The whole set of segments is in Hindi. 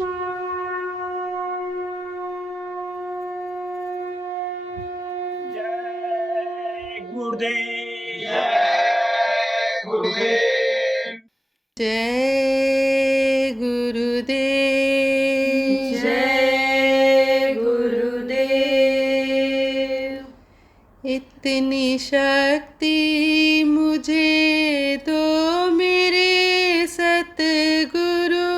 जय गुरुदेव। जय गुरुदेव। जय गुरुदेव। जय गुरुदेव। इतनी शक्ति मुझे दो मेरे सतगुरु,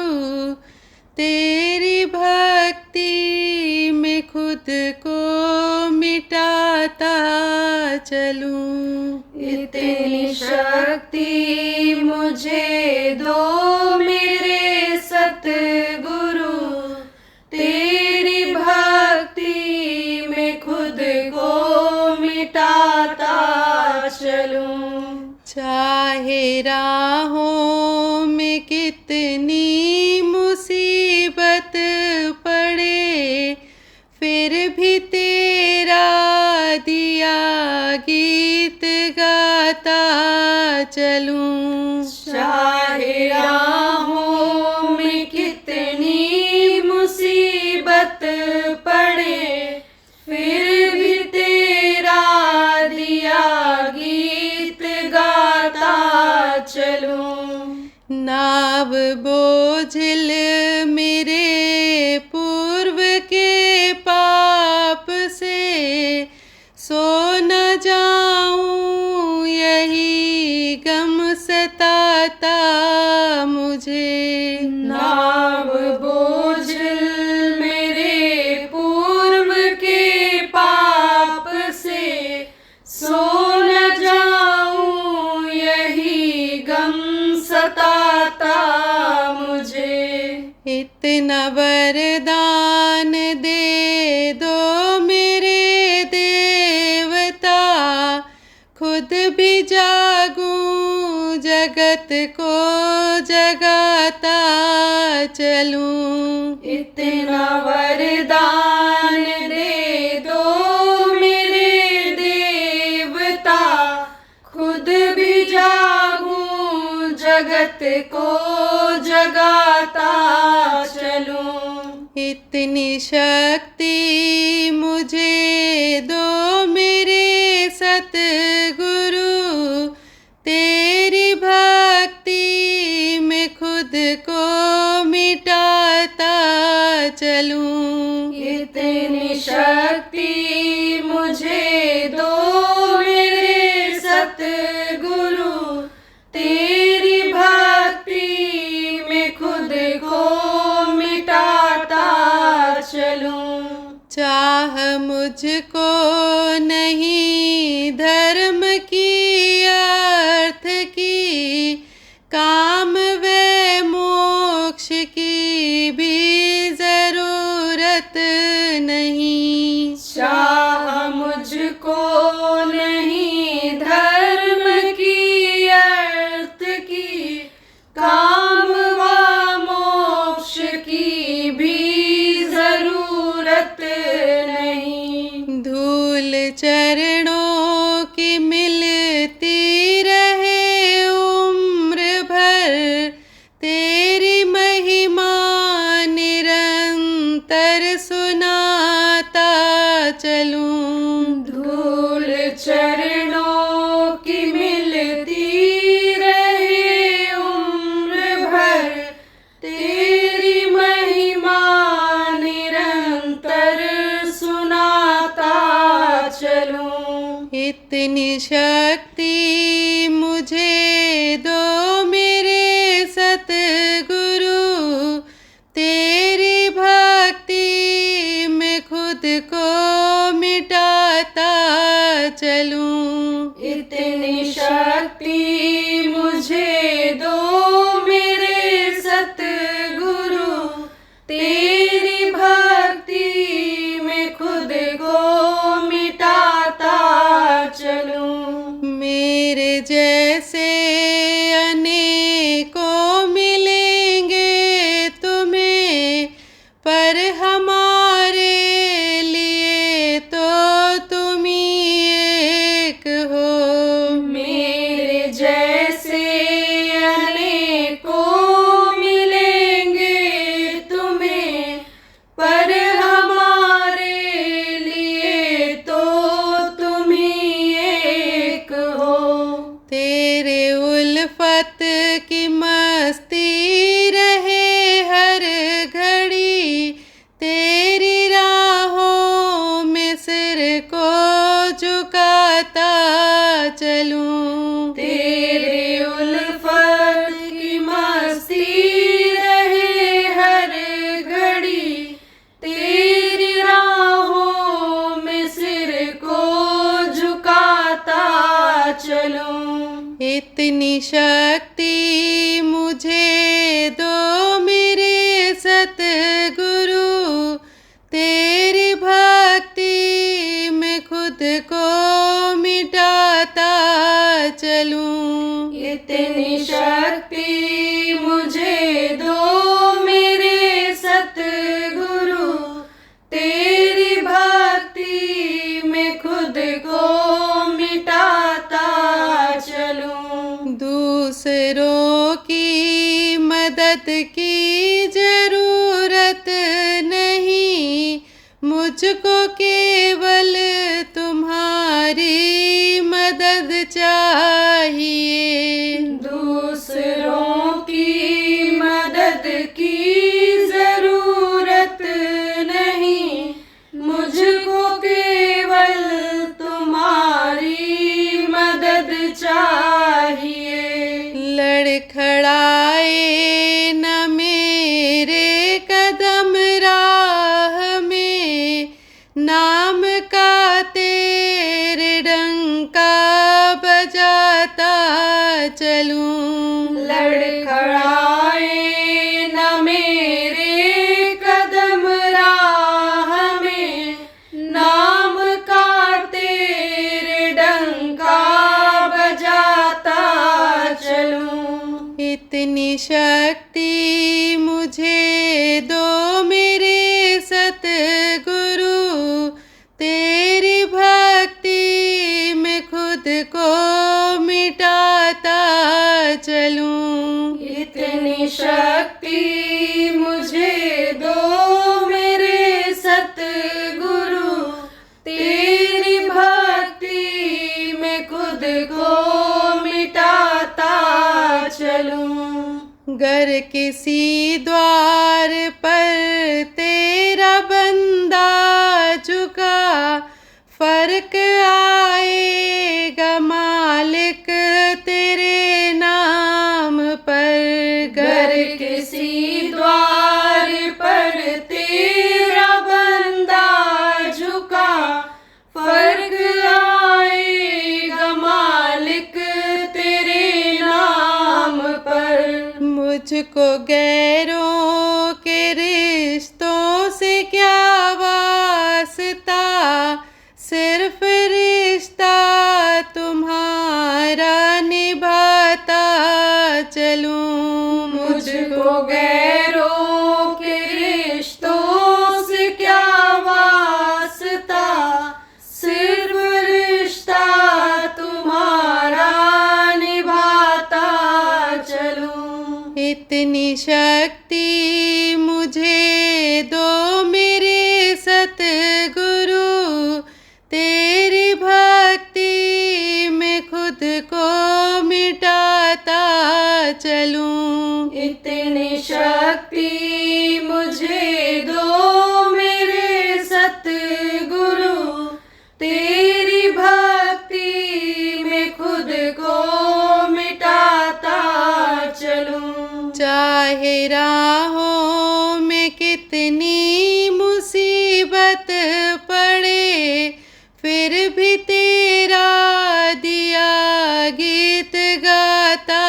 तेरी भक्ति में खुद को मिटाता चलूं। इतनी शक्ति मुझे दो मेरे सतगुरु, तेरी भक्ति में खुद को मिटाता चलूं। चाहे राहों में कितनी मुसीबत पड़े, फिर भी तेरा दिया गीत गाता चलूं। चाहे राहों में कितनी मुसीबत पड़े, फिर भी तेरा दिया गीत गाता चलूं। नाव बोझिल मेरे पूर्व के पाप से, सो न जाऊं यही गम सताता मुझे। नाव बोझिल मेरे पूर्व के पाप से, सो न जाऊं यही गम सताता मुझे। इतना वरदान दे दो मेरे देवता, खुद भी जागूं जगत को जगाता चलूं। इतना वरदान दे दो मेरे देवता, खुद भी जागूं जगत को जगाता चलूं। इतनी शक्ति मुझे दो मेरे सतगुरु, तेरी भक्ति में खुद को मिटाता चलूं। इतनी शक्ति मुझे दो मेरे सतगुरु, तेरी भक्ति में खुद को मिटाता चलूं। चाह मुझको नहीं धर्म की अर्थ की, काम व मोक्ष की भी जरूरत नहीं। चाह मुझको नहीं धर्म की अर्थ की, काम व मोक्ष की भी जरूरत नहीं। धूल चरणों की मिलती रहे उम्र भर, तेरी महिमा निरंतर सुनाता चलूं। धूल चरणों की मिलती रहे उम्र भर, तेरी महिमा निरंतर सुनाता चलूं। इतनी शक्ति मुझे दो मेरे सतगुरु, तेरी भक्ति में खुद को मिटाता चलूं। इतनी शक्ति मुझे दो मेरे सतगुरु, तेरी भक्ति में खुद को मिटाता चलूं। मेरे जैसे अनेकों मिलेंगे तुम्हें, पर हमारे लिए तो तुम ही एक हो। मेरे जैसे अनेकों मिलेंगे तुम्हें, केवल तुम्हारी मदद चाहिए। दूसरों की मदद की जरूरत नहीं, मुझको केवल तुम्हारी मदद चाहिए। लड़खड़ाए न मेरे कदम राह में, नाम का तेरे डंका बजाता चलूं। लड़खड़ाए न मेरे कदम राह में, नाम का तेरे डंका बजाता चलूं। इतनी शक्ति मुझे दो मेरे सतगुरु, तेरी भक्ति में खुद को मिटाता चलूं। इतनी शक्ति मुझे दो मेरे सतगुरु, तेरी भक्ति में खुद को मिटाता चलूं। गर किसी द्वार पर तेरा बंदा झुका, फर्क आएगा मालिक तेरे नाम पर। घर किसी द्वार पर तेरा बंदा झुका, फर्क आएगा मालिक तेरे नाम पर। मुझको गैरों के रिश्तों से क्या वास्ता, सिर्फ रिश्ता तुम्हारा निभाता चलूं। मुझको गैरों के रिश्तों से क्या वास्ता, सिर्फ रिश्ता तुम्हारा निभाता चलूं। इतनी शक्ति मुझे दो मेरे सतगुरु, तेरी भक्ति में खुद को मिटाता चलूं। इतनी शक्ति मुझे दो मेरे सतगुरु, तेरी भक्ति में खुद को मिटाता चलूं। चाहे राहों में कितनी मुसीबत पड़े, फिर भी तेरा दिया गीत गाता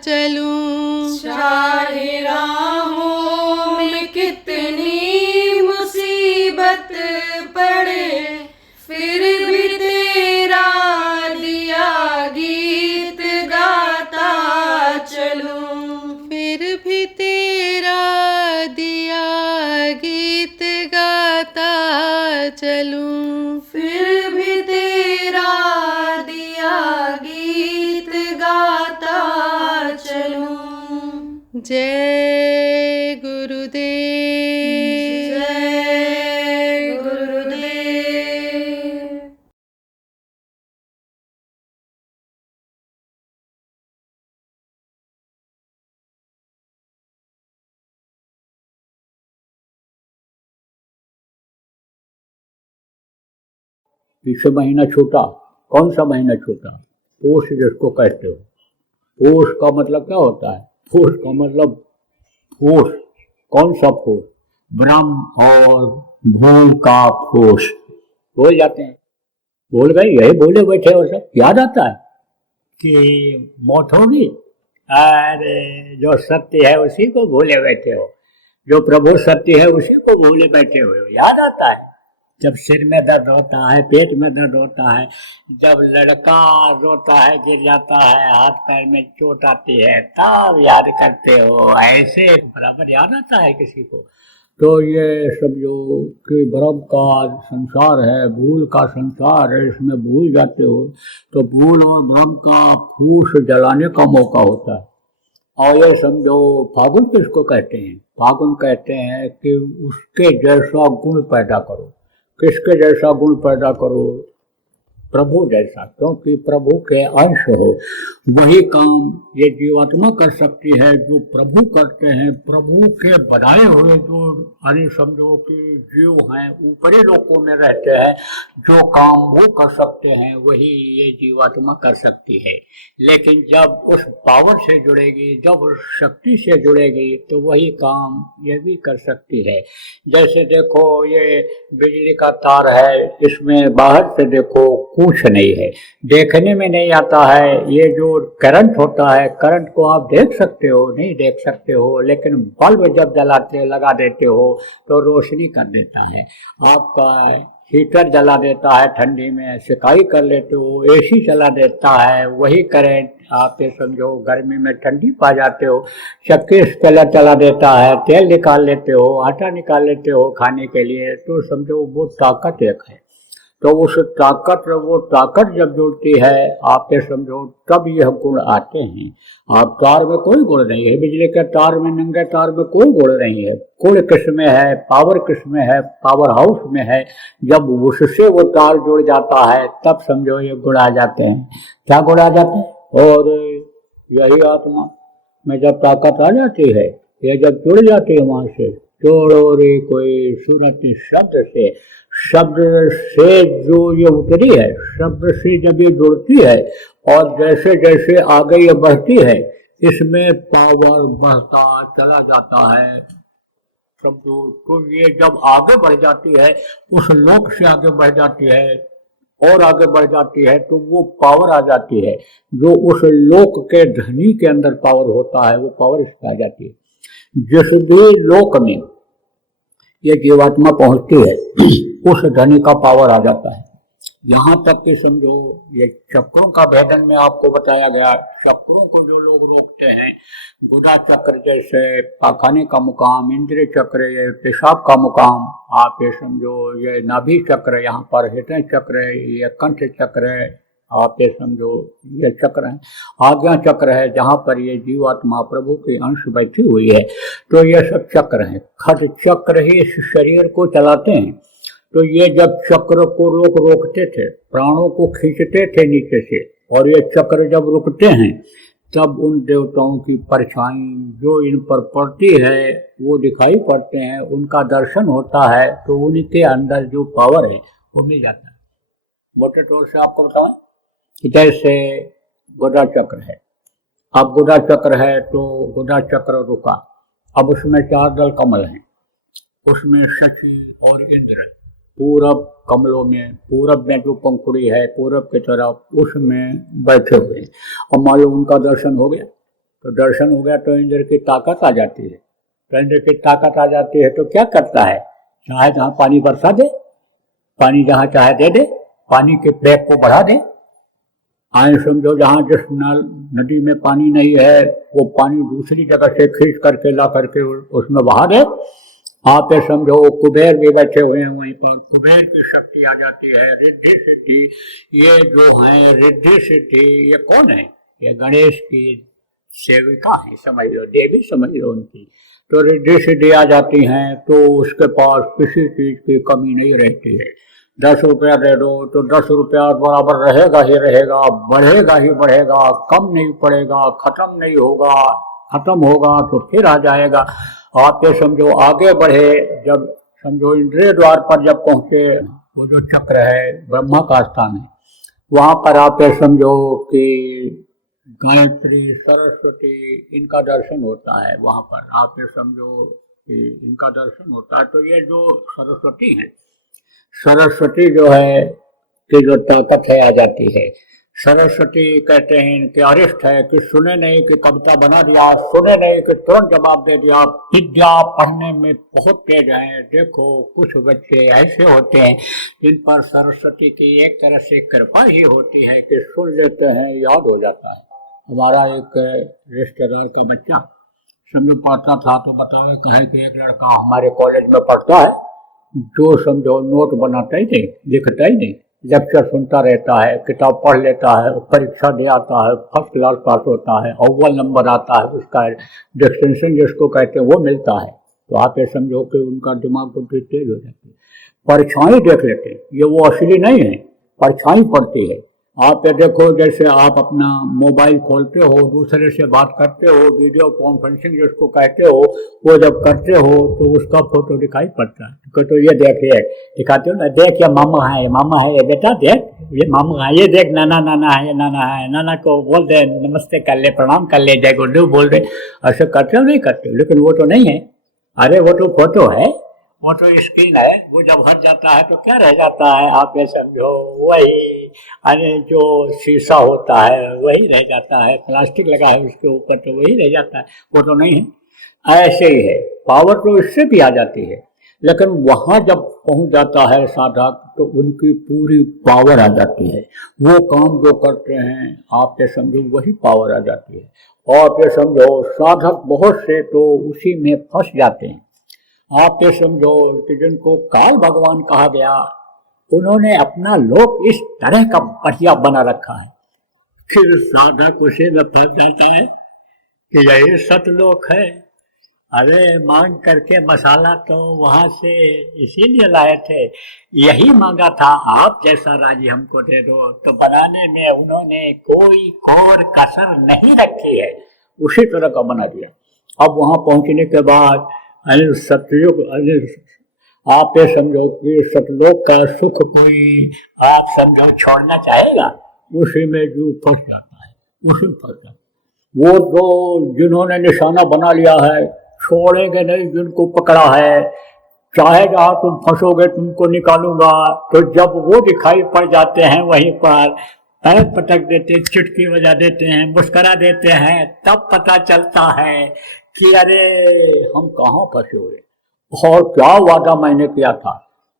चलूं। चाहे राहों में कितनी मुसीबत पड़े, फिर भी तेरा दिया गीत गाता चलूं। फिर भी तेरा दिया गीत गाता चलूं। फिर भी तेरा दिया गीत गाता चलूं। जय गुरुदेव। जय गुरुदेव। विश्व महीना छोटा, कौन सा महीना छोटा? पोष जिसको कहते हो। पोष का मतलब क्या होता है? पोष का मतलब पोष, कौन सा पोष? ब्रह्म और भूम का पोष। बोल जाते हैं, बोल गए, यही बोले बैठे हो, सब याद आता है कि मौत होगी, अरे जो सत्य है उसी को भूले बैठे हो, जो प्रभु सत्य है उसी को भूले बैठे हो। याद आता है जब सिर में दर्द होता है, पेट में दर्द होता है, जब लड़का रोता है, गिर जाता है, हाथ पैर में चोट आती है, तब याद करते हो। ऐसे बराबर याद आता है किसी को? तो ये सब जो कि ब्रह्म का संसार है, भूल का संसार है, इसमें भूल जाते हो तो भूल और ब्रह्म का फूस जलाने का मौका होता है। और ये समझो, फागुन किसको कहते हैं? फागुन कहते हैं कि उसके जैसा गुण पैदा करो। किसके जैसा गुण पैदा करो? प्रभु जैसा, क्योंकि प्रभु के अंश हो। वही काम ये जीवात्मा कर सकती है जो प्रभु करते हैं। प्रभु के बनाए हुए जो यानी समझो कि जीव हैं, ऊपरी लोकों में रहते हैं, जो काम वो कर सकते हैं वही ये जीवात्मा कर सकती है। लेकिन जब उस पावर से जुड़ेगी, जब उस शक्ति से जुड़ेगी, तो वही काम ये भी कर सकती है। जैसे देखो ये बिजली का तार है, इसमें बाहर से देखो कुछ नहीं है, देखने में नहीं आता है। ये जो करंट होता है, करंट को आप देख सकते हो? नहीं देख सकते हो, लेकिन बल्ब जब जलाते लगा देते हो तो रोशनी कर देता है। आपका हीटर जला देता है ठंडी में, सिकाई कर लेते हो, एसी चला देता है, वही करंट आप ये समझो गर्मी में ठंडी पा जाते हो। चक्की स्पेलर चला देता है, तेल निकाल लेते हो, आटा निकाल लेते हो खाने के लिए, तो समझो वो ताकत एक है। तो उस वो ताकत जब जुड़ती है आप ये समझो, तब यह गुण आते हैं। आप तार में कोई गुण नहीं है, बिजली के तार में, नंगे तार में कोई गुण नहीं है। गुण किसमें है? पावर किसमें है? पावर हाउस में है। जब उससे वो तार जुड़ जाता है तब समझो ये गुण आ जाते हैं। क्या गुण आ जाते हैं? और यही आत्मा में जब ताकत आ जाती है, ये जब जुड़ जाती है वहां से, जोड़ो रे कोई सूरत शब्द से जो ये उतरी है, शब्द से जब ये जुड़ती है और जैसे जैसे आगे ये बढ़ती है, इसमें पावर बढ़ता चला जाता है समझो। तो ये जब आगे बढ़ जाती है, उस लोक से आगे बढ़ जाती है और आगे बढ़ जाती है, तो वो पावर आ जाती है जो उस लोक के धनी के अंदर पावर होता है, वो पावर इसमें आ जाती है। जिस भी लोक में ये जीवात्मा पहुंचती है, उस धनी का पावर आ जाता है। यहाँ तक कि समझो ये चक्रों का भेदन में आपको बताया गया। चक्रों को जो लोग रोकते हैं, गुदा चक्र जैसे पाखाने का मुकाम, इंद्रिय चक्र, ये पेशाब का मुकाम, आप ये समझो ये नाभि चक्र, यहाँ पर हृदय चक्र, ये कंठ चक्र, आप ये समझो ये चक्र है। आज्ञा चक्र है जहाँ पर ये जीवात्मा प्रभु के अंश बैठी हुई है। तो ये सब चक्र हैं। खट चक्र ही इस शरीर को चलाते हैं। तो ये जब चक्र को रोकते थे, प्राणों को खींचते थे नीचे से, और ये चक्र जब रुकते हैं, तब उन देवताओं की परछाई जो इन पर पड़ती है वो दिखाई पड़ते हैं, उनका दर्शन होता है, तो उनके अंदर जो पावर है वो मिल जाता है। मोटे तौर से आपको बताएं कि जैसे गुदा चक्र है, अब गुदा चक्र है तो गुदा चक्र रुका, अब उसमें 4 दल कमल हैं, उसमें शची और इंद्र पूरब कमलों में, पूरब में जो पंखुड़ी है पूरब की तरफ, उसमें बैठे हुए हैं। और मान लो उनका दर्शन हो गया, तो दर्शन हो गया तो इंद्र की ताकत आ जाती है। तो इंद्र की ताकत आ जाती है तो क्या करता है? चाहे जहाँ पानी बरसा दे, पानी जहाँ चाहे दे दे, पानी के पैक को बढ़ा दे। आए समझो जहाँ जिस नदी में पानी नहीं है, वो पानी दूसरी जगह से खींच करके ला करके उसमें बहा दे। आप ये समझो कुबेर भी बैठे हुए हैं वहीं पर, कुबेर की शक्ति आ जाती है। रिद्धि सिद्धि, ये जो है रिद्धि सिद्धि, ये कौन है? ये गणेश की सेविका है, समझ लो, देवी समझ लो उनकी। तो रिद्धि सिद्धि आ जाती हैं तो उसके पास किसी चीज की कमी नहीं रहती है। 10 रुपया दे दो तो 10 रुपया बराबर रहेगा ही रहेगा, बढ़ेगा ही बढ़ेगा, कम नहीं पड़ेगा, खत्म नहीं होगा, खत्म होगा तो फिर आ जाएगा। आप ये समझो आगे बढ़े, जब समझो इंद्रिय द्वार पर जब पहुंचे, वो जो चक्र है ब्रह्मा का स्थान है, वहां पर आप ये समझो कि गायत्री, सरस्वती, इनका दर्शन होता है। वहां पर आप ये समझो कि इनका दर्शन होता है। तो ये जो सरस्वती है, सरस्वती जो है कि जो ताकत है आ जाती है। सरस्वती कहते हैं कि अरिष्ट है कि सुने नहीं कि कविता बना दिया, सुने नहीं कि तुरंत जवाब दे दिया। विद्या पढ़ने में बहुत तेज है। देखो कुछ बच्चे ऐसे होते हैं जिन पर सरस्वती की एक तरह से कृपा ही होती है कि सुन लेते हैं, याद हो जाता है। हमारा एक रिश्तेदार का बच्चा समझो पढ़ता था, तो बताओ कहें कि एक लड़का हमारे कॉलेज में पढ़ता है, जो समझो नोट बनाता ही नहीं, लिखता ही नहीं, लेक्चर सुनता रहता है, किताब पढ़ लेता है, परीक्षा दे आता है, फर्स्ट क्लास पास होता है, अव्वल नंबर आता है, उसका डिस्टिंक्शन जिसको कहते हैं वो मिलता है। तो आप ये समझो कि उनका दिमाग बुद्धि तेज हो जाती है। परछाई देख लेते हैं, ये वो असली नहीं है, परछाई पड़ती है। आप ये देखो, जैसे आप अपना मोबाइल खोलते हो, दूसरे से बात करते हो, वीडियो कॉन्फ्रेंसिंग जिसको कहते हो, वो जब करते हो तो उसका फोटो दिखाई पड़ता है। तो ये देखिए, दिखाते हो ना, देख ये मामा है, मामा है, ये बेटा देख ये मामा है, ये देख नाना नाना है, ये नाना है, नाना को बोल दे, नमस्ते कर ले, प्रणाम कर ले, जय गुरुदेव बोल दे। ऐसे करते हो नहीं करते हो? लेकिन वो तो नहीं है। अरे वो तो फोटो है, वो तो स्क्रीन है, वो जब हट जाता है तो क्या रह जाता है? आप ये समझो वही, अरे जो शीशा होता है वही रह जाता है, प्लास्टिक लगा है उसके ऊपर तो वही रह जाता है, वो तो नहीं है। ऐसे ही है, पावर तो इससे भी आ जाती है, लेकिन वहाँ जब पहुँच जाता है साधक तो उनकी पूरी पावर आ जाती है। वो काम जो करते हैं आप ये समझो वही पावर आ जाती है। और ये समझो साधक बहुत से तो उसी में फंस जाते हैं। आप ये समझो कि जिनको काल भगवान कहा गया, उन्होंने अपना लोक इस तरह का बढ़िया बना रखा है, फिर साधक उसी में फंस जाता है कि यही सतलोक है। अरे मांग करके मसाला तो वहां से इसीलिए लाए थे, यही मांगा था, आप जैसा राजी हमको दे दो। तो बनाने में उन्होंने कोई कोर कसर नहीं रखी है, उसी तरह का बना दिया। अब वहां पहुंचने के बाद अरे सतयुग, अरे आप ये समझो कि सतलोक का सुख कोई आप समझो छोड़ना चाहेगा? उसी में जो फंस जाता है, उसी में फंस जाता है। वो तो जिन्होंने निशाना बना लिया है छोड़ेंगे नहीं, जिनको पकड़ा है, चाहे जहाँ तुम फंसोगे तुमको निकालूंगा। तो जब वो दिखाई पड़ जाते हैं वहीं पर पैर पटक देते, चुटकी बजा देते हैं, मुस्करा देते हैं, तब पता चलता है कि अरे हम कहाँ फंसे हुए। और क्या वादा मैंने किया था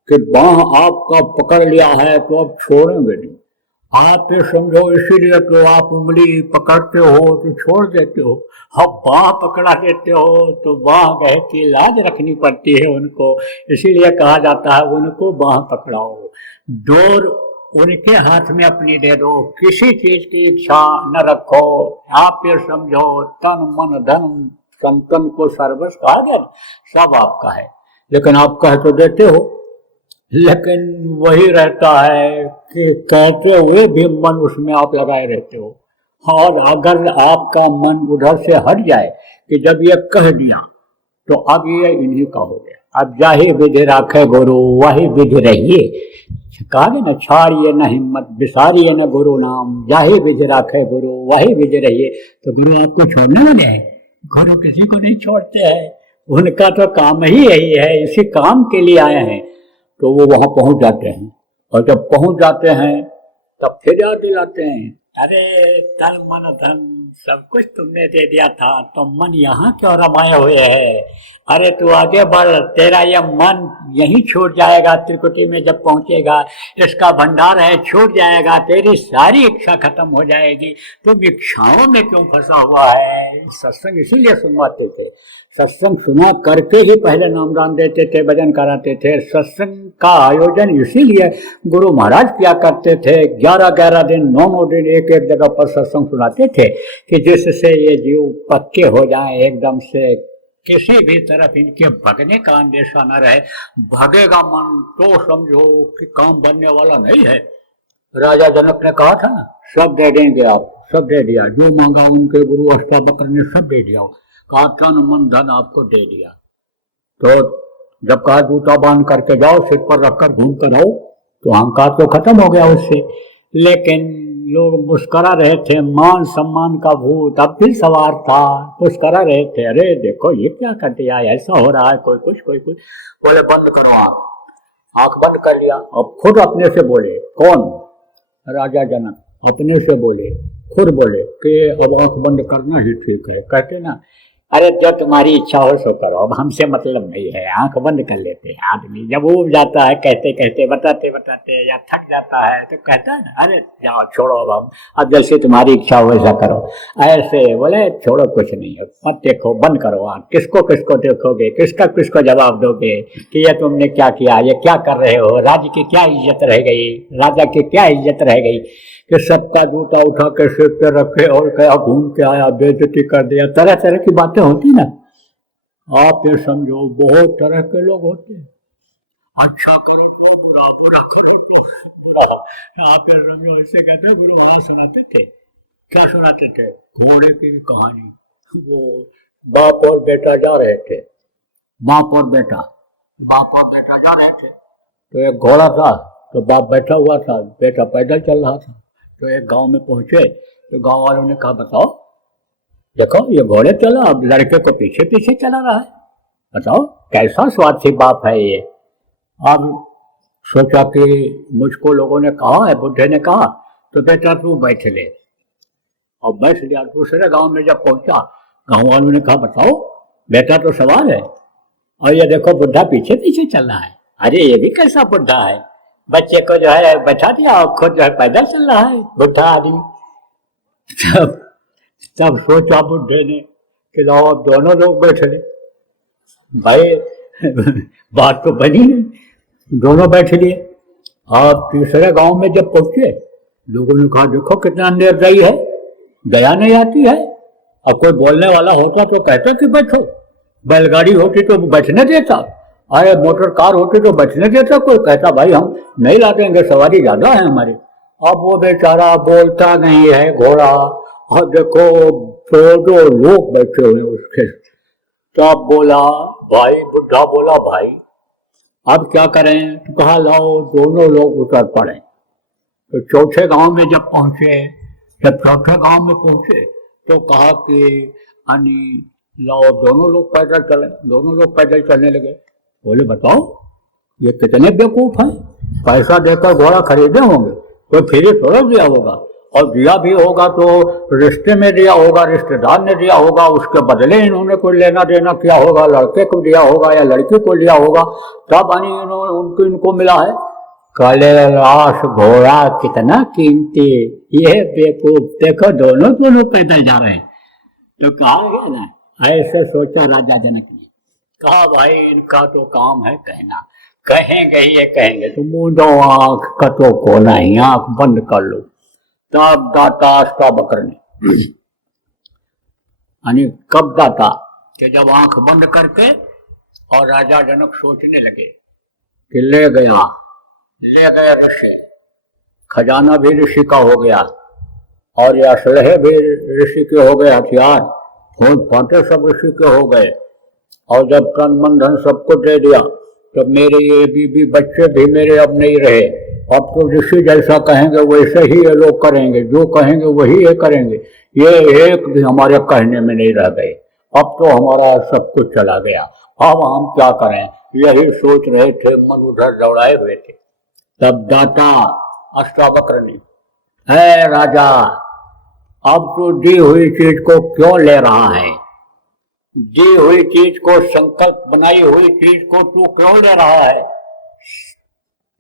कि बाह आपका पकड़ लिया है तो अब छोड़ेंगे नहीं। आप ये समझो इसीलिए तो आप उंगली पकड़ते हो तो छोड़ देते हो, अब बाह पकड़ा देते हो तो बाह गए की लाज रखनी पड़ती है उनको, इसीलिए कहा जाता है उनको बाह पकड़ाओ। डोर उनके हाथ में अपनी दे दो, किसी चीज की इच्छा न रखो। आप ये समझो तन मन धन संतन को सर्वस्व कहा गया, सब आपका है, लेकिन आप कह तो देते हो, लेकिन वही रहता है कि कहते हुए भी मन उसमें आप लगाए रहते हो। और अगर आपका मन उधर से हट जाए कि जब ये कह दिया तो अब ये इन्हीं का हो गया, अब जाहि विधि राखे गुरु वही विधि रहिए। कहा गया ना, छाड़िए न हिम्मत बिसारिए न गुरु नाम, जाहि विधि राखे गुरु वही विधि रहिए। तो गुरु आपको छोड़ने वाले हैं? गुरु किसी को नहीं छोड़ते हैं, उनका तो काम ही यही है, इसी काम के लिए आए हैं। तो वो वहां पहुंच जाते हैं, और जब पहुंच जाते हैं तब फिर याद दिलाते हैं, अरे तन मन धन सब कुछ तुमने दे दिया था, तो मन यहाँ क्यों रमाए हुए है? अरे तू आगे बढ़, तेरा यह मन यहीं छूट जाएगा, त्रिकुटी में जब पहुंचेगा इसका भंडार है, छूट जाएगा, तेरी सारी इच्छा खत्म हो जाएगी। तुम इच्छाओं में क्यों फंसा हुआ है? सत्संग इसीलिए सुनवाते थे, सत्संग सुना करके ही पहले नामदान देते थे, भजन कराते थे। सत्संग का आयोजन इसीलिए गुरु महाराज किया करते थे, 11-11 दिन 9-9 दिन एक एक जगह पर सत्संग सुनाते थे कि जिससे ये जीव पक्के हो जाएं एकदम से, किसी भी तरफ इनके भगने का अंदेशा न रहे। भगेगा मन तो समझो कि काम बनने वाला नहीं है। राजा जनक ने कहा था ना, सब दे देंगे आप, सब दे दिया, जो मांगा उनके गुरु अष्टावक्र ने सब दे दिया, कहा तन मन धन आपको दे दिया। तो जब कहा जूता बांध करके जाओ, सिर पर रखकर घूम कर आओ, तो अहंकार तो खत्म हो गया उससे। लेकिन लोग मुस्करा रहे थे, मान सम्मान का भूत अब भी सवार था, मुस्करा रहे थे, अरे देखो ये क्या कर दिया, ऐसा हो रहा है, कोई कुछ बोले बंद करो आप, आंख बंद कर लिया। अब खुद अपने से बोले, कौन? राजा जनक अपने से बोले, खुद बोले कि अब आंख बंद करना ही ठीक है। कहते ना, अरे जो तुम्हारी इच्छा हो सो करो, अब हमसे मतलब नहीं है, आंख बंद कर लेते हैं। आदमी जब ऊब जाता है कहते कहते बताते बताते या थक जाता है तो कहता है ना, अरे जाओ छोड़ो अब जैसे तुम्हारी इच्छा हो वैसा करो। ऐसे बोले छोड़ो कुछ नहीं है, मत देखो, बंद करो आंख, किसको किसको देखोगे, किसका किसको जवाब दोगे कि ये तुमने क्या किया, ये क्या कर रहे हो, राज्य की क्या इज्जत रह गई, राजा की क्या इज्जत रह गई कि सबका जूता उठा के सिर पे रखे और क्या घूम के आया, बेइज्जती कर दिया, तरह तरह की बातें होती ना। आप ये समझो बहुत तरह के लोग होते हैं। अच्छा करो तो बुरा, बुरा करो तो बुरा। आप फिर समझो इससे कहते हैं गुरु महाराज सुनाते थे। क्या सुनाते थे? घोड़े की कहानी। वो बाप और बेटा जा रहे थे, बाप और बेटा जा रहे थे। तो एक घोड़ा था, तो बाप बैठा हुआ था, बेटा पैदल चल रहा था। तो एक गांव में पहुंचे, तो गांव वालों ने कहा बताओ, देखो ये घोड़े चला, अब लड़के के पीछे पीछे चला रहा है, बताओ कैसा स्वार्थी बाप है ये। अब सोचा कि मुझको लोगों ने कहा है, बुढ़े ने कहा, तो बेटा तू बैठ ले। और बैठ लिया। दूसरे गांव में जब पहुंचा, गांव वालों ने कहा बताओ बेटा तो सवार है, और ये देखो बुढ़ा पीछे पीछे चल रहा है। अरे ये भी कैसा बुढ़ा है, बच्चे को जो है बैठा दिया और खुद जो है पैदल चल रहा है बुढ़ा आदमी। तब सोचा बुढ़े ने कि लाओ अब दोनों लोग बैठ ले। भाई बात तो बनी नहीं, दोनों बैठ लिए। आप तीसरे गांव में जब पहुंचे, लोगों ने कहा देखो कितना निर्दयी है, दया नहीं आती है। और कोई बोलने वाला होता तो कहते कि बैठो, बैलगाड़ी होती तो बैठने देता, अरे मोटर कार होती तो बैठने देता, कोई कहता भाई हम नहीं ला देंगे, सवारी ज्यादा है हमारी। अब वो बेचारा बोलता नहीं है घोड़ा, और देखो दो लोग बैठे हुए उसके। तब बोला भाई, बुढ़ा बोला भाई अब क्या करें? तो कहा लाओ दोनों लोग उतर पड़े। तो चौथे गांव में जब पहुंचे, जब चौथे गांव में पहुंचे तो कहा कि अनि लाओ दोनों लोग पैदल चले। दोनों लोग पैदल चलने लगे। बोले बताओ ये कितने बेवकूफ हैं, पैसा देकर घोड़ा खरीदे होंगे, कोई फ्री थोड़ा दिया होगा, और दिया भी होगा तो रिश्ते में दिया होगा, रिश्तेदार ने दिया होगा, उसके बदले इन्होंने कोई लेना देना किया होगा, लड़के को दिया होगा या लड़की को लिया होगा, तब अनि उनको इनको मिला है। काले लाश घोड़ा कितना कीमती, ये बेवकूफ देखो दोनों पैदल जा रहे हैं। तो कहा गया ना, ऐसे सोचा राजा जनक ने। कहा भाई इनका तो काम है कहना, कहेंगे ये कहेंगे, तो मूंदो आंख कटो को नहीं, आंख बंद कर लो। तब दाता अष्टावक्र ने यानी कब दाता कि जब आंख बंद करके और राजा जनक सोचने लगे कि ले गए ऋषि, खजाना भी ऋषि का हो गया, और ये असलहे भी ऋषि के हो गए, हथियार फौज फाटे सब ऋषि के हो गए, और जब तन मन धन सबको दे दिया तो मेरे ये बीबी बच्चे भी मेरे अब नहीं रहे। अब तो ऋषि जैसा कहेंगे वैसे ही ये लोग करेंगे, जो कहेंगे वही ये करेंगे, ये एक भी हमारे कहने में नहीं रह गए। अब तो हमारा सब कुछ चला गया, अब हम क्या करें, यही सोच रहे थे, मन उधर दौड़ाए हुए थे। तब दाता अष्टावक्र ने, है राजा अब तो दी हुई चीज को क्यों ले रहा है, दी हुई चीज को, संकल्प बनाई हुई चीज को तू क्यों ले रहा है?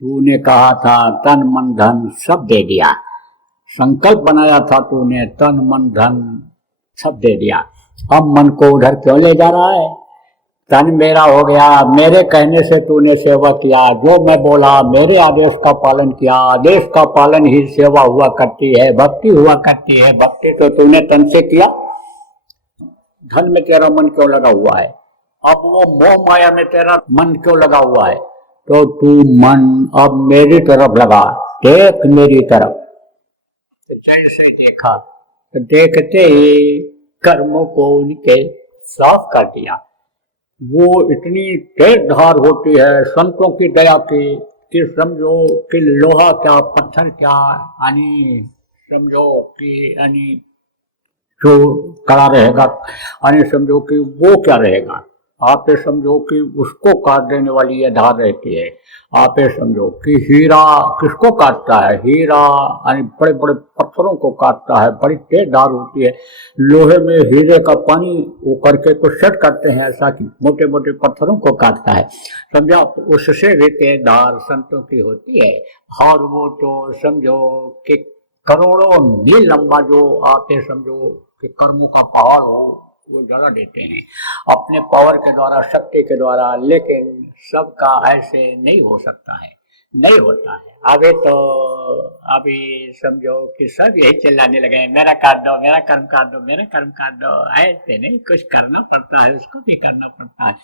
तूने कहा था तन मन धन सब दे दिया, संकल्प बनाया था तूने, तन मन धन सब दे दिया, अब मन को उधर क्यों ले जा रहा है? तन मेरा हो गया, मेरे कहने से तूने सेवा किया, जो मैं बोला मेरे आदेश का पालन किया, आदेश का पालन ही सेवा हुआ करती है, भक्ति हुआ करती है, भक्ति तो तूने तन से किया, धन में तेरा मन क्यों लगा हुआ है? अब वो मोह माया में तेरा मन क्यों लगा हुआ है? तो तू मन अब मेरी तरफ लगा, देख मेरी तरफ। तो जैसे देखा तो देखते ही कर्मों को उनके साफ कर दिया। वो इतनी तेज धार होती है संतों की दया की कि समझो कि लोहा क्या पत्थर क्या, यानी समझो कि यानी जो कड़ा रहेगा, यानी समझो कि वो क्या रहेगा, आप ये समझो कि उसको काट देने वाली ये धार रहती है। आप ये समझो कि हीरा किसको काटता है, हीरा यानी बड़े बड़े पत्थरों को काटता है, बड़ी तेज धार होती है। लोहे में हीरे का पानी वो करके कुछ सेट करते हैं, ऐसा कि मोटे मोटे पत्थरों को काटता है, समझा। उससे भी तेज धार संतों की होती है, और वो तो समझो कि करोड़ों मील लंबा जो आप ये समझो कि कर्मों का पहाड़ हो वो जला देते हैं अपने पावर के द्वारा, शक्ति के द्वारा। लेकिन सबका ऐसे नहीं हो सकता है, नहीं होता है। अभी समझो कि सब यही चिल्लाने लगे, मेरा काट दो, मेरा कर्म काट दो, मेरा कर्म काट दो। ऐसे नहीं, कुछ करना पड़ता है, उसको भी करना पड़ता है।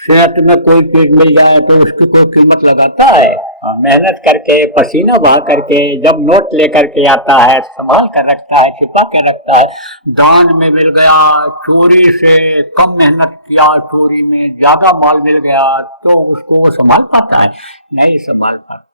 सेहत में कोई चीज मिल जाए तो उसकी कोई कीमत लगाता है? मेहनत करके पसीना बहा करके जब नोट लेकर के आता है, संभाल कर रखता है, छिपा के रखता है। दान में मिल गया, चोरी से कम मेहनत किया, चोरी में ज्यादा माल मिल गया, तो उसको वो संभाल पाता है? नहीं संभाल पाता।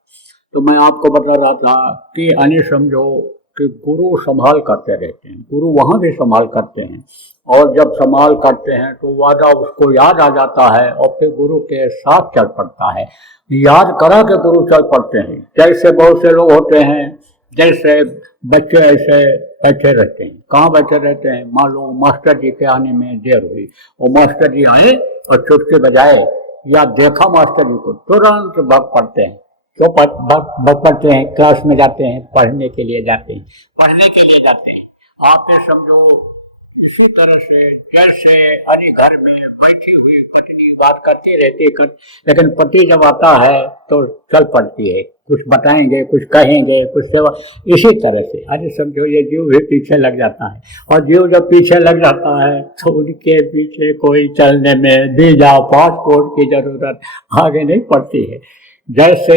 तो मैं आपको बता रहा था कि अन्य समझो कि गुरु संभाल करते रहते हैं, गुरु वहां भी संभाल करते हैं, और जब संभाल करते हैं तो वादा उसको याद आ जाता है और फिर गुरु के साथ चल पड़ता है। याद करा के गुरु चल पड़ते हैं। जैसे बहुत से लोग होते हैं, जैसे बच्चे ऐसे बैठे रहते हैं। कहाँ बैठे रहते हैं? मान लो मास्टर जी के आने में देर हुई और मास्टर जी आए और चुटकी बजाए या देखा मास्टर जी को, तुरंत भाग पड़ते हैं। तो भाग पड़ते हैं, क्लास में जाते हैं, पढ़ने के लिए जाते हैं, पढ़ने के लिए जाते हैं। आपने समझो इसी तरह से जैसे अन्य घर में बैठी हुई पत्नी बात करती रहती है, लेकिन पति जब आता है तो चल पड़ती है, कुछ बताएंगे, कुछ कहेंगे, कुछ सेवा। इसी तरह से आज समझो ये जीव भी पीछे लग जाता है, और जीव जब पीछे लग जाता है तो उनके पीछे कोई चलने में वीजा पासपोर्ट की जरूरत आगे नहीं पड़ती है। जैसे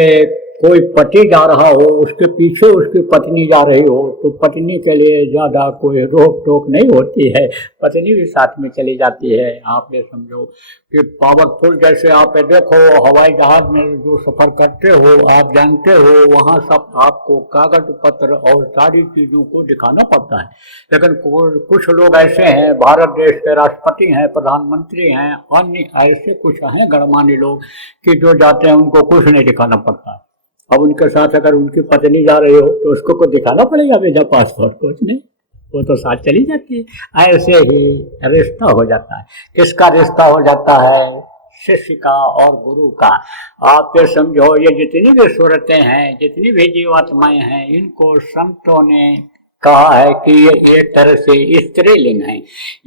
कोई पति जा रहा हो, उसके पीछे उसकी पत्नी जा रही हो, तो पत्नी के लिए ज्यादा कोई रोक टोक नहीं होती है, पत्नी भी साथ में चली जाती है। आप ये समझो कि पावरफुल, जैसे आप देखो हवाई जहाज में जो सफर करते हो, आप जानते हो वहां सब आपको कागज पत्र और सारी चीजों को दिखाना पड़ता है। लेकिन कुछ लोग ऐसे हैं, भारत देश के राष्ट्रपति हैं, प्रधानमंत्री हैं, अन्य ऐसे कुछ हैं गणमान्य लोग कि जो जाते हैं उनको कुछ नहीं दिखाना पड़ता है। अब उनके साथ अगर उनकी पत्नी जा रही हो तो उसको कुछ दिखाना पड़ेगा वीजा पासपोर्ट? कुछ नहीं, वो तो साथ चली जाती है। ऐसे ही रिश्ता हो जाता है। किसका रिश्ता हो जाता है? शिष्य का और गुरु का। आप ये समझो ये जितनी भी सूरतें हैं, जितनी भी जीवात्माएं हैं, इनको संतों ने कहा है कि ये एक तरह से स्त्रीलिंग है।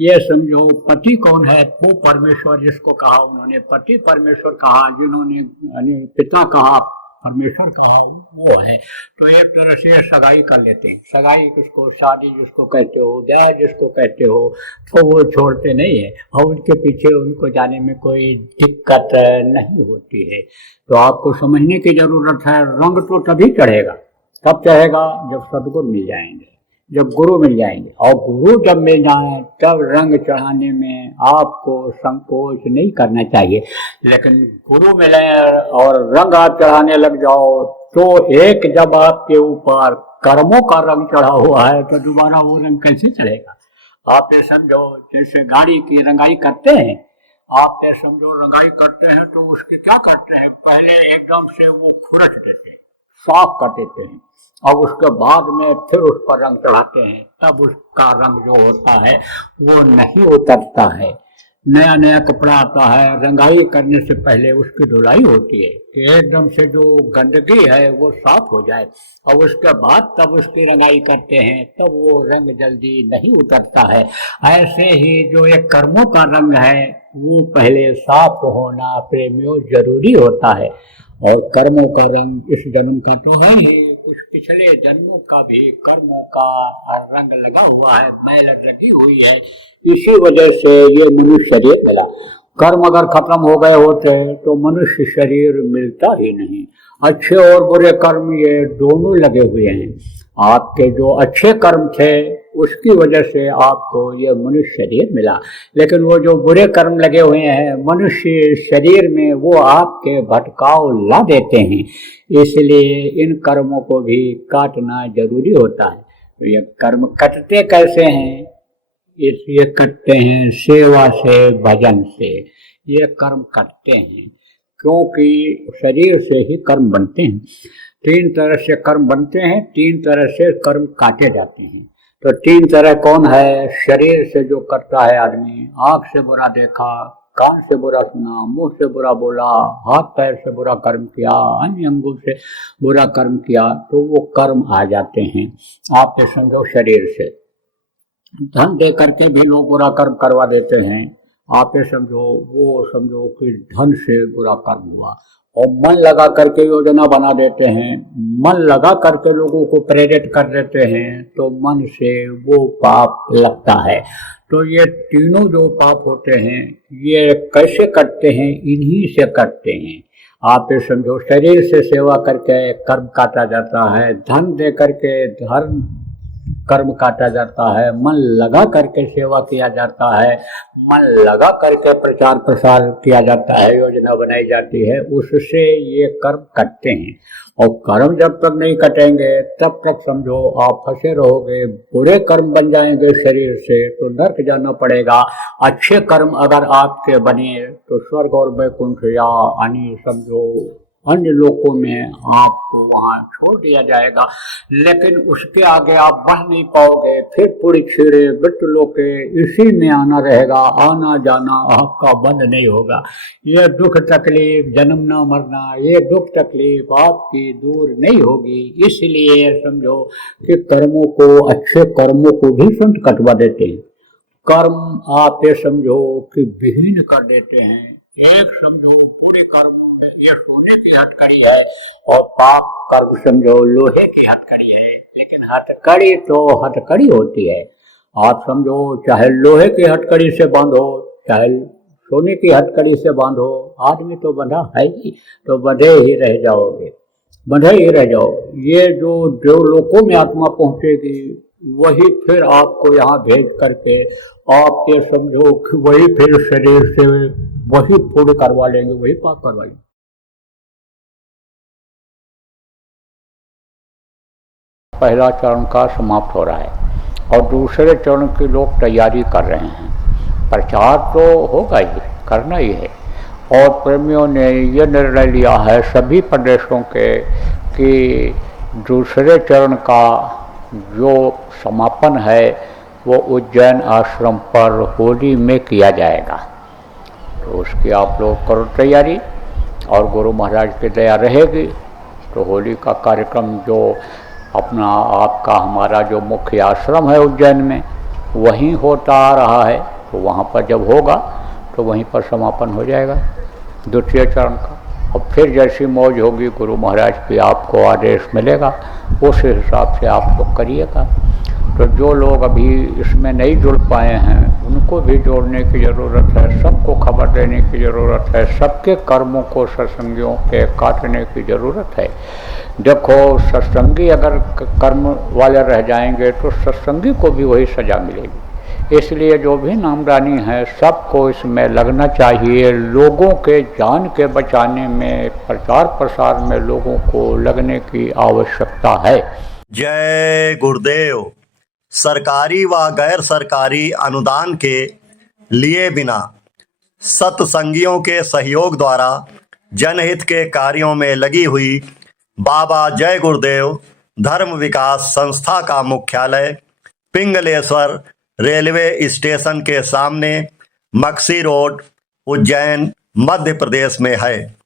ये समझो पति कौन है? वो परमेश्वर, जिसको कहा उन्होंने पति परमेश्वर कहा, जिन्होंने पिता कहा परमेश्वर कहा, वो है। तो एक तरह से सगाई कर लेते हैं। सगाई किसको, शादी जिसको कहते हो, ब्याह जिसको कहते हो, तो वो छोड़ते नहीं है और उनके पीछे उनको जाने में कोई दिक्कत नहीं होती है। तो आपको समझने की जरूरत है। रंग तो तभी चढ़ेगा, कब चढ़ेगा? जब सदगुरु मिल जाएंगे, जब गुरु मिल जाएंगे। और गुरु जब मिल जाए तब रंग चढ़ाने में आपको संकोच नहीं करना चाहिए। लेकिन गुरु मिले और रंग आप चढ़ाने लग जाओ तो एक जब आपके ऊपर कर्मों का रंग चढ़ा हुआ है तो दोबारा वो रंग कैसे चढ़ेगा? आप ये समझो जैसे गाड़ी की रंगाई करते हैं, आप ये समझो रंगाई करते हैं तो उसके क्या करते हैं? पहले एकदम से वो खुरच देते हैं, साफ कर देते हैं, और उसके बाद में फिर उस पर रंग चढ़ाते हैं, तब उसका रंग जो होता है वो नहीं उतरता है। नया नया कपड़ा आता है, रंगाई करने से पहले उसकी धुलाई होती है कि एकदम से जो गंदगी है वो साफ हो जाए, और उसके बाद तब उसकी रंगाई करते हैं, तब वो रंग जल्दी नहीं उतरता है। ऐसे ही जो एक कर्मों का रंग है वो पहले साफ होना प्रेमियों जरूरी होता है। और कर्मों का रंग इस जन्म का तो है ही, कुछ पिछले जन्मों का भी कर्मों का रंग लगा हुआ है, मैल लगी हुई है। इसी वजह से ये मनुष्य शरीर मिला। कर्म अगर खत्म हो गए होते तो मनुष्य शरीर मिलता ही नहीं। अच्छे और बुरे कर्म ये दोनों लगे हुए हैं। आपके जो अच्छे कर्म थे उसकी वजह से आपको ये मनुष्य शरीर मिला, लेकिन वो जो बुरे कर्म लगे हुए हैं मनुष्य शरीर में, वो आपके भटकाव ला देते हैं। इसलिए इन कर्मों को भी काटना जरूरी होता है। तो ये कर्म कटते कैसे हैं? इसलिए कटते हैं सेवा से, भजन से। ये कर्म कटते हैं क्योंकि शरीर से ही कर्म बनते हैं। तीन तरह से कर्म बनते हैं, तीन तरह से कर्म काटे जाते हैं। तो तीन तरह कौन है? शरीर से जो करता है आदमी, आंख से बुरा देखा, कान से बुरा सुना, मुंह से बुरा बोला, हाथ पैर से बुरा कर्म किया, अन्य अंगों से बुरा कर्म किया, तो वो कर्म आ जाते हैं। आप ये समझो शरीर से। धन दे करके भी लोग बुरा कर्म करवा देते हैं। आप ये समझो, वो समझो कि धन से बुरा कर्म हुआ। और मन लगा करके योजना बना देते हैं, मन लगा करके लोगों को प्रेरित कर देते हैं, तो मन से वो पाप लगता है। तो ये तीनों जो पाप होते हैं ये कैसे करते हैं? इन्हीं से करते हैं। आप ये समझो, शरीर से सेवा करके कर्म काटा जाता है, धन दे करके धर्म कर्म काटा जाता है, मन लगा करके सेवा किया जाता है, मन लगा करके प्रचार प्रसार किया जाता है, योजना बनाई जाती है, उससे ये कर्म कटते हैं। और कर्म जब तक नहीं कटेंगे तब तक समझो आप फंसे रहोगे, बुरे कर्म बन जाएंगे शरीर से तो नर्क जाना पड़ेगा। अच्छे कर्म अगर आपके बने तो स्वर्ग और वैकुंठ या अन्य समझो अन्य लोकों में आपको वहाँ छोड़ दिया जाएगा, लेकिन उसके आगे आप बढ़ नहीं पाओगे। फिर पूरी छीड़े मृत्यु लोके इसी में आना रहेगा, आना जाना आपका बंद नहीं होगा। ये दुख तकलीफ, जन्मना मरना, ये दुख तकलीफ आपकी दूर नहीं होगी। इसलिए समझो कि कर्मों को, अच्छे कर्मों को भी संत कटवा देते हैं। कर्म आप ये समझो कि विहीन कर देते हैं। एक समझो पूरे कर्म ये सोने की हथकड़ी है और पाप कर्म समझो लोहे की हथकड़ी है, लेकिन हथकड़ी तो हथकड़ी होती है। आप समझो चाहे लोहे की हथकड़ी से बांधो चाहे सोने की हथकड़ी से बांधो, आदमी तो बंधा है ही, तो बंधे ही रह जाओगे, बंधे ही रह जाओगे। ये जो लोकों में आत्मा पहुंचेगी वही फिर आपको यहाँ भेज करके आप ये समझो कि वही फिर शरीर से वही पूर्ण करवा लेंगे, वही पाप करवाएंगे। पहला चरण का समाप्त हो रहा है और दूसरे चरण की लोग तैयारी कर रहे हैं। प्रचार तो होगा ही, करना ही है। और प्रेमियों ने ये निर्णय लिया है सभी प्रदेशों के कि दूसरे चरण का जो समापन है वो उज्जैन आश्रम पर होली में किया जाएगा। तो उसकी आप लोग करो तैयारी, और गुरु महाराज की दया रहेगी तो होली का कार्यक्रम जो अपना आपका हमारा जो मुख्य आश्रम है उज्जैन में वहीं होता आ रहा है, तो वहाँ पर जब होगा तो वहीं पर समापन हो जाएगा द्वितीय चरण का। और फिर जैसी मौज होगी गुरु महाराज की आपको आदेश मिलेगा उस हिसाब से आप लोग करिएगा। तो जो लोग अभी इसमें नहीं जुड़ पाए हैं उनको भी जोड़ने की ज़रूरत है, सबको खबर देने की ज़रूरत है, सबके कर्मों को सत्संगियों के काटने की ज़रूरत है। देखो सत्संगी अगर कर्म वाले रह जाएंगे तो सत्संगी को भी वही सज़ा मिलेगी। इसलिए जो भी नामदानी है सबको इसमें लगना चाहिए, लोगों के जान के बचाने में, प्रचार प्रसार में लोगों को लगने की आवश्यकता है। जय गुरुदेव। सरकारी व गैर सरकारी अनुदान के लिए बिना सत्संगियों के सहयोग द्वारा जनहित के कार्यों में लगी हुई बाबा जय गुरुदेव धर्म विकास संस्था का मुख्यालय पिंगलेश्वर रेलवे स्टेशन के सामने मक्सी रोड उज्जैन मध्य प्रदेश में है।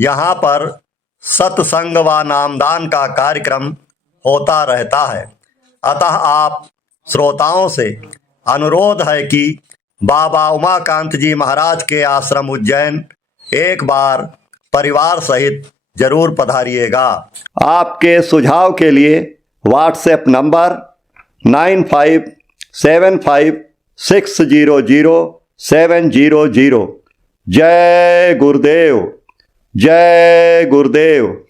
यहाँ पर सत्संग व नामदान का कार्यक्रम होता रहता है। अतः आप श्रोताओं से अनुरोध है कि बाबा उमाकांत जी महाराज के आश्रम उज्जैन एक बार परिवार सहित जरूर पधारिएगा। आपके सुझाव के लिए व्हाट्सएप नंबर 9575600700। जय गुरुदेव, जय गुरुदेव।